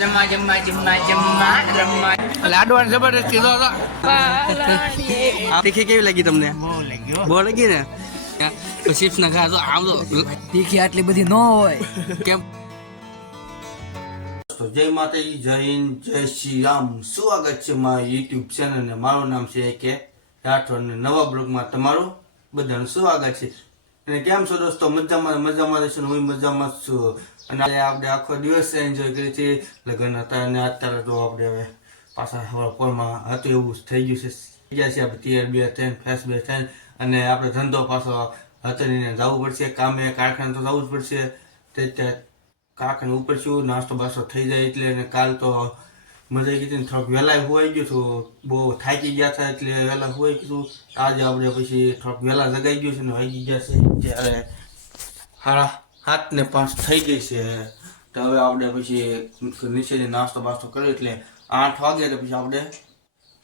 જમવા જમવા જમવા જમવા રમવા લાડવાની જબરદસ્ત કીધો હતો. તીખી કેવી લાગી તમને? બહુ લાગી ને? તો ચિપ્સ ના ખા આમ તો તીખી આટલી બધી ન હોય. કેમ? તો જય માતાજી જય હિન્દ જય શ્રી રામ. સ્વાગત છે મારા યુટ્યુબ ચેનલ મારું નામ છે કે રાઠોડ ને નવા બ્લોગમાં તમારું બધાનું સ્વાગત છે. અને કેમ છો દોસ્તો? મજામાં મજામાં રહેશો હું મજામાં છું. અને આપણે આખો દિવસ એન્જોય કરી છે. લગ્ન હતા અને અત્યારે તો આપણે હવે પાછા ફોનમાં હતું એવું થઈ ગયું છે. ગયા છે આપણે તિયર બે થઈને ફેસ બે થઈને અને આપણે ધંધો પાછો હતરીને જવું પડશે, કામે કારખાને તો જવું જ પડશે. તે કારખાને ઉપર છું, નાસ્તો બાસ્તો થઈ જાય એટલે અને કાલ તો મજા હતી ને થોડુંક વહેલા હોઈ ગયું છું બહુ થાકી ગયા હતા એટલે વહેલા હોઈ ગયું આજે આપણે પછી થોડુંક વહેલા જગાઈ ગયું છે ને વાગી ગયા છે. ત્યારે સાડા સાત ને પાંચ થઈ ગઈ છે. તો હવે આપણે પછી નીચેથી નાસ્તો બાસ્તો કર્યો એટલે આઠ વાગે એટલે પછી આપણે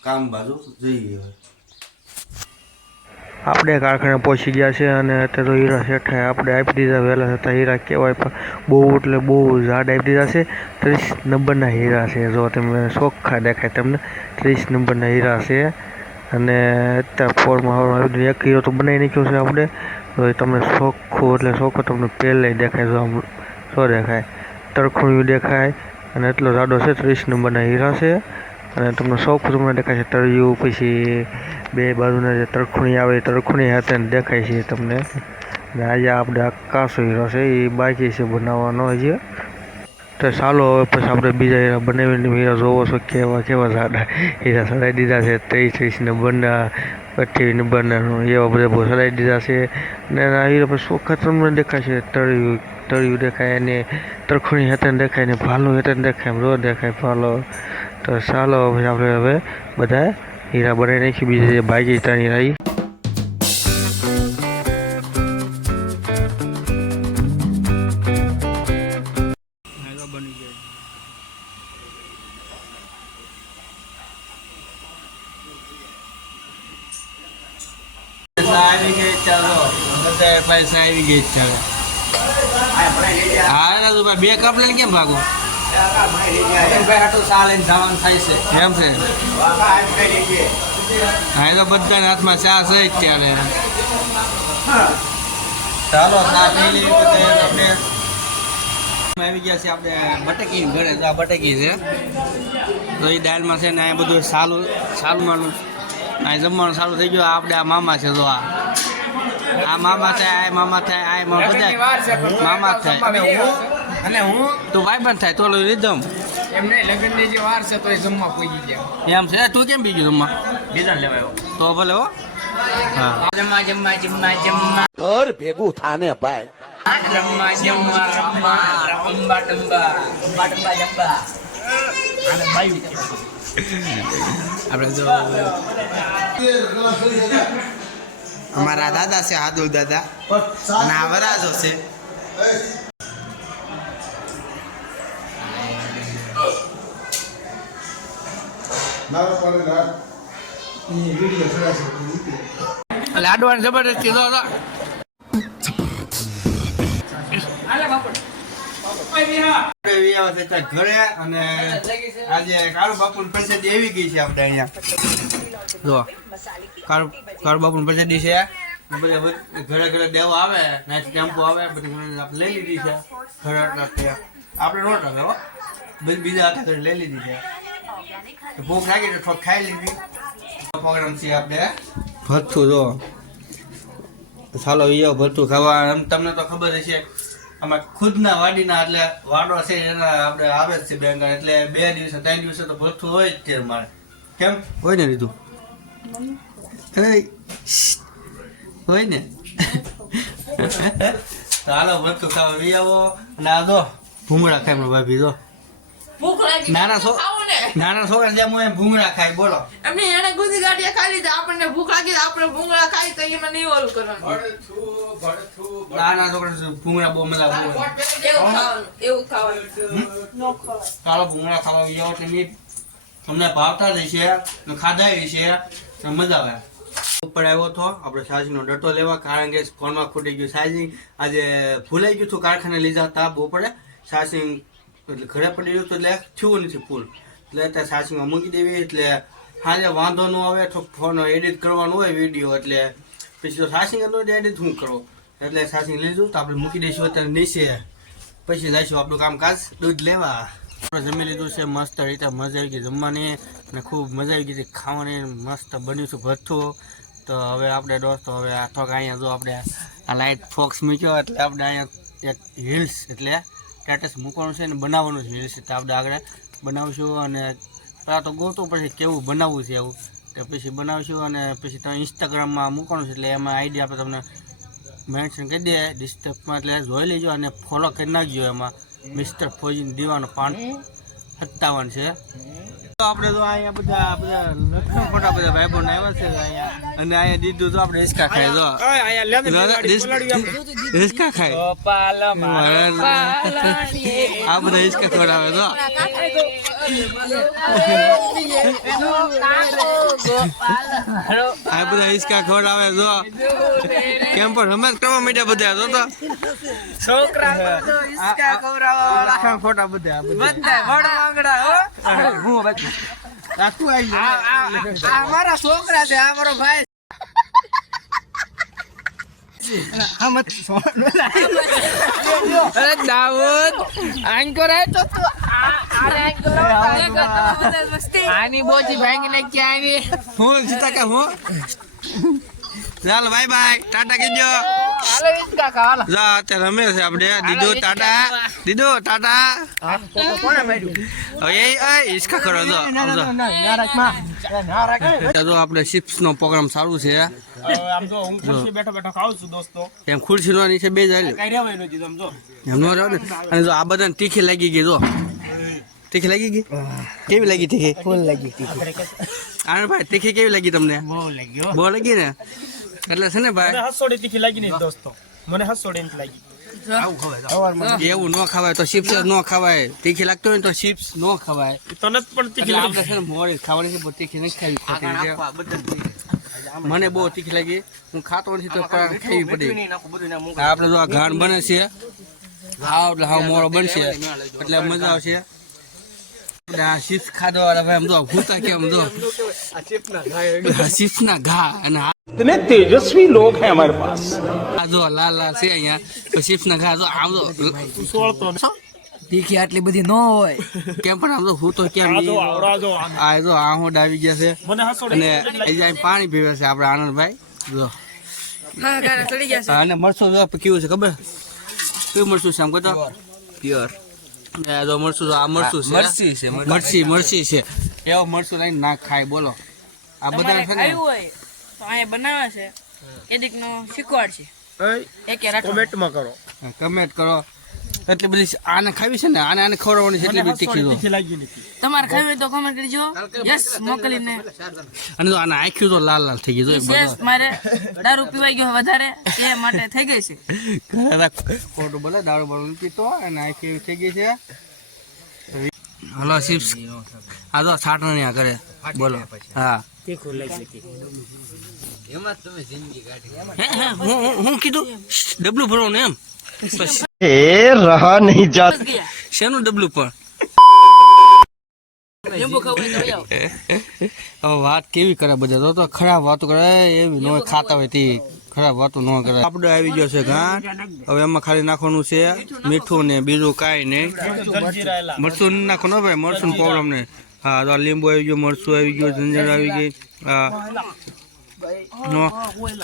કામ બાજુ જઈએ હવે. આપણે કારખાને પહોંચી ગયા છે અને અત્યારે તો હીરા શેઠે આપણે આપી દીધા વહેલા થતા હીરા કહેવાય પણ બહુ એટલે બહુ ઝાડ આપી દીધા છે. ત્રીસ નંબરના હીરા છે. જો તમે ચોખ્ખા દેખાય તમને. ત્રીસ નંબરના હીરા છે. અને અત્યારે ફોર્મ આવી એક હીરો તો બનાવી નાખ્યો છે આપણે. તો એ તમને ચોખ્ખું એટલે ચોખ્ખું તમને પહેલે દેખાય, જો આમ શું દેખાય. તરખુણિયું દેખાય અને એટલો જાડો છે, ત્રીસ નંબરના હીરા છે. અને તમને ચોખ્ખું તમને દેખાય છે, તળિયું, પછી બે બાજુના જે તરખુણી આવે, એ તરખુણી હાથે દેખાય છે તમને. અને આજે આપણે આકાશો હીરો છે, એ બાકી છે બનાવવાનો હજી. તો ચાલો હવે પછી આપણે બીજા હીરા બનાવીને હીરા જોવો છો, કેવા કેવા જાડા હીરા ચડાવી દીધા છે ત્રીસ ત્રીસ નંબરના અઠ્યાવીસ નંબરના એવા બધા બહુ ચડાવી દીધા છે. અને આ હીરા પછી ચોખ્ખા તમને દેખાય છે, તળિયું તળિયું દેખાય અને તરખણી હેઠળ દેખાય ને, ભાલો હેઠળ દેખાય રો દેખાય ભાલો. તો ચાલો આપણે હવે બધા હીરા બનાવી નાખી બીજા જે હીરા ઈ આવી ગઈ ચાલો. બધા પૈસા આવી ગઈ ચાલો. હા રાજુભાઈ બે કપ લઈને કેમ ભાગો? એમ છે? હા તો બધાના હાથમાં ચા છે અત્યારે ચાલો ચા પી આપણે આવી ગયા છે આપણે બટેકી ઘરે તો આ બટેકી છે. તો એ દાળમાં છે ને આ બધું સારું સારું માનું આ જમવાનું સારું થઈ ગયું. આપણે આ મામા છે તો આ. આ મામા થાય આ મામા થાય આ મામા બધા. મામા થાય. અને હું તું ભાઈબંધ થાય તો રીધમ. એમને લગ્નની જે વાર છે તો એ જમવા પૂજી ગયા. એમ છે? તું કેમ બીજું જમવા? બીજા લેવાયો. તો ભલે હો. હા. જમવા જમવા જમવા જમવા. ઘર ભેગું થાને ભાઈ. રમવા જમવા રમવા રમવા ટંબા રમવા ટંબા જમવા. અને ભાઈ આપણે જો અમારા દાદા છે હાદુલ દાદા. અને આ વરાજો છે. લાડવાની જબરદસ્ત કીધો હતો. ઘરે અને આજે કાળુ બાપુ પ્રસાદી એવી ગઈ છે આપણે અહીંયા. જો. કાળુ કાળુ બાપુ પ્રસાદી છે. બધા ઘરે ઘરે દેવો આવે ને ટેમ્પો આવે બધી આપણે લઈ લીધી છે. ઘરે આપણે નોટ આવે હો. બધી બીજા હાથે ઘરે લઈ લીધી છે. ભૂખ લાગી તો થોડુંક ખાઈ લીધી. પ્રોગ્રામ છે આપણે. ભથ્થું જો. ચાલો ઈયો ભથ્થું ખાવા. આમ તમને તો ખબર હશે, આમાં ખુદના વાડીના એટલે વાડો છે, એના આપણે આવે જ છે બેંગણ એટલે બે દિવસે, ત્રણ દિવસે તો ભથ્થું હોય જ તે મારે. કેમ? હોય ને લીધું. હોય ને? તો હાલો ભથ્થું ખાવા વી આવો. અને આ જો ભૂંગળા ખાય મારા ભાભી જો. ભૂખ નાના છો ને. નાના છોકરા જેમ એમ ભૂંગળા ખાય બોલો. એમને એને ગુદી ગાંઠિયા ખાઈ લીધા. આપણને ભૂખ લાગી આપણે ભૂંગળા ખાઈ તો એમાં નહીં ઓલું કરવાનું. નાના છોકરા ભૂંગળા બહુ મજા એવું ખાવાનું કાળો ભૂંગળા ખાવા જાઓ એટલે તમને ભાવતા જ છે ને ખાધા છે મજા આવે. ઉપર આવ્યો હતો. આપણે સાજીનો ડટો લેવા, કારણ કે ફોનમાં ખૂટી ગયું સાજી આજે ભૂલાઈ ગયું હતું, કારખાને લીધા હતા બપોરે સાજી એટલે ઘરે પડી ગયું એટલે થયું નથી ફૂલ એટલે અત્યારે સાચીમાં મૂકી દેવી, એટલે હાલે વાંધો ન આવે, તો ફોન એડિટ કરવાનો હોય વીડિયો એટલે પછી તો સાચી હતું એડિટ હું કરો? એટલે સાચી લીધું, તો આપણે મૂકી દઈશું અત્યારે નીચે. પછી જઈશું આપણું કામકાજ. દૂધ લેવા. આપણે જમી લીધું છે, મસ્ત રીતે મજા આવી ગઈ જમવાની. અને ખૂબ મજા આવી ગઈ ખાવાની. મસ્ત બન્યું છે ભથ્થું. તો હવે આપણે દોસ્તો, હવે આ થોડાક અહીંયા જો આપણે આ લાઇટ ફોક્સ મૂક્યો એટલે આપણે અહીંયા એક હિલ્સ એટલે સ્ટેટસ મૂકવાનું છે ને બનાવવાનું છે હિલ્સ એટલે આપણે આગળ બનાવશું અને પહેલાં તો ગોતવું પછી કેવું બનાવવું છે એવું. તો પછી બનાવશું અને પછી તમે ઇન્સ્ટાગ્રામમાં મૂકવાનું છે એટલે એમાં આઈડિયા આપણે તમને મેન્શન કરી દે ડિસ્ટર્બમાં એટલે જોઈ લેજો અને ફોલો કરી નાખજો એમાં. મિસ્ટર ફોજીન દીવાનો પાંચ સત્તાવન છે તો આપણે તો અહીંયા બધા બધા લખનઉ ફોટા બધા ભાઈ બોન આવ્યા છે અહીંયા અને અહીંયા દીધું તો આપણે હિસકા ખાય જો હિસકા ખાય. આ બધા હિસકા ખવડાવે તો આ બધા હિસકા ખવડાવે જો. કેમ પણ રમત કરવા માંડ્યા બધા જો તો. છોકરા તો હિસકા ખવડાવવા ફોટા બધા બધા. વડ માંગડા હો. આખું આવી આ આ- આ મારા છોકરા છે આ મારો ભાઈ. અરે દાઉદ આંકો રહે તો તું. આની બોચી ભાંગી નાખી આવી હું સીતા હું ચાલ બાય બાય ટાટા કીજો હાલો હિસકા ખા હાલો જા અત્યારે રમે છે આપણે દીદો ટાટા દીદો ટાટા હવે એ એ હિસકા કરો જો તો જો આપણે ચિપ્સ નો પ્રોગ્રામ સારું છે આમ તો હું ખુરશી બેઠો બેઠો ખાઉં છું દોસ્તો એમ ખુરશી નો નીચે બે જાય કઈ રહેવાય નથી દીધું આમ જો એમ નો રહ્યો ને અને જો આ બધાને તીખી લાગી ગઈ જો તીખી લાગી ગઈ? કેવી લાગી તીખી? ફૂલ લાગી આને ભાઈ તીખી કેવી લાગી તમને? બહુ લાગી બહુ લાગી ને? એટલે છે ને ભાઈ મને હસોડી તીખી લાગી નહીં દોસ્તો. મને હસોડી નથી લાગી. એવું ન ખવાય તો ચિપ્સ ન ખવાય. તીખી લાગતો હોય ને તો ચિપ્સ ન ખવાય. તને જ પણ તીખી લાગે. છે મોડી ખાવાની છે પણ તીખી નથી ખાવી મને બહુ તીખી લાગી. હું ખાતો નથી તો પણ ખાવી પડી. આપણે જો આ ઘાણ બને છે. હાવ એટલે હાવ મોડો બનશે. એટલે મજા આવશે. આપણે આ ચિપ્સ ખાધો વાળા ભાઈ આમ જો ભૂતા કેમ જો આ ચિપ્સ ના ઘા અને આ इतने तेजस्वी लोग हैं हमारे पास આ જો લાલ લાલ છે અહીંયા તો ચિપ્સ ના ઘા જો આમ જો સોળતો તીખી આટલી બધી ન હોય કેમ પણ આમ તો હું તો કેમ આ જો આવડા જો આ જો આહોડ આવી ગયા છે મને હસોડી અને અહીંયા પાણી પીવે છે આપણે આનંદભાઈ જો હા ગારા ચડી ગયા છે અને મરચું જો કેવું છે ખબર કેવું મરચું છે આમ કહો તો જો આ મરચું છે. મરચી છે, મરચી. મરસી છે. એવો મરસું લઈને ના ખાય બોલો. આ બધા છે ને? હોય તો અહીંયા બનાવે છે. એદિક નો શીખવાડ છે. એકે રાખો. કોમેન્ટમાં કરો. કમેન્ટ કરો. એટલી બધી આને ખાવી છે ને આને આને ખવડાવવાની છે એટલી બધી તીખી લાગી નથી. તમારે ખાવી હોય તો કમેન્ટ કરજો. યસ મોકલીને. અને જો આને આખ્યું તો લાલ લાલ થઈ ગઈ જો યસ મારે દારૂ પીવાઈ ગયો વધારે એ માટે થઈ ગઈ છે. ખોટું બોલે દારૂ બારૂ પીતો અને આખી થઈ ગઈ છે. હલો ચિપ્સ આ તો છાટણી આ કરે. બોલો. હા. તીખું લાગી એમાં જ તમે જિંદગી કાઢી હે, હે, હું હું- હું કીધું? ડબલું ભરવાનું એમ? એ રહા નહીં જા શેનું ડબલું પણ? વાત કેવી કરે બધા? તો ખરાબ વાતો કરે. એવી નો ખાતા હોય તી. ખરાબ વાતો ન કરે. આપડે આવી ગયો છે ઘાટ હવે એમાં ખાલી નાખવાનું છે મીઠું ને બીજું કાઈ નહીં. મરસું નાખો ને ભાઈ મરચું પ્રોબ્લેમ નહીં. હા લીંબુ આવી ગયો મરસું આવી ગયું જંજર આવી ગઈ. હા.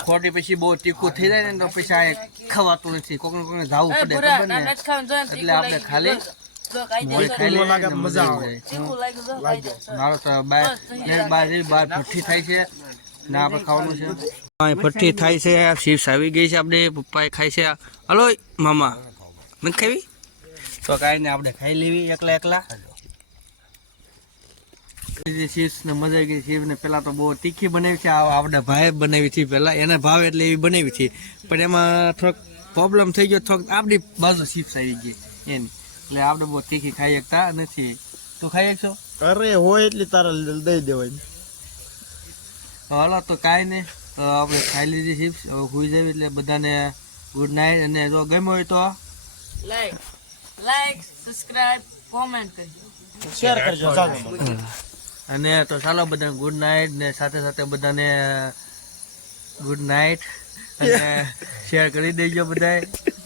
ખોટી પછી બહુ તીખું થઈ જાય ને તો પછી આ ખવાતું નથી. કોકને કોકને જાવું પડે ખબર ને? એટલે આપણે ખાલી ભઠ્ઠી થાય છે. ને આપણે ખાવાનું છે. હા ભઠ્ઠી થાય છે. ચિપ્સ આવી ગઈ છે આપણે પપ્પાએ ખાય છે. હલો મામા નથી ખાવી? તો કાંઈ આપણે ખાઈ લેવી એકલા એકલા. ચિપ્સ ને મજા આવી ગઈ ચિપ્સ ને પેલા તો બહુ તીખી બનાવી છે આ આપણે ભાઈ બનાવી હતી પેલા એને ભાવ એટલે એવી બનાવી હતી પણ એમાં થોડોક પ્રોબ્લેમ થઈ ગયો થોડોક આપણી બાજુ ચિપ્સ આવી ગઈ એની. એટલે આપણે બહુ તીખી ખાઈ શકતા નથી. તું ખાઈ શકશો? અરે હોય એટલી તારે દઈ દેવાય. હાલો તો કાંઈ નહીં. તો આપણે ખાઈ લીધી ચિપ્સ હવે સુઈ જવી એટલે બધાને ગુડ નાઇટ અને જો ગમ્યો હોય તો? લાઈક લાઈક સબસ્ક્રાઇબ કોમેન્ટ કરજો. શેર કરજો ચાલો. અને તો ચાલો બધાને ગુડ નાઇટ ને સાથે સાથે બધાને ગુડ નાઇટ અને શેર કરી દેજો બધાય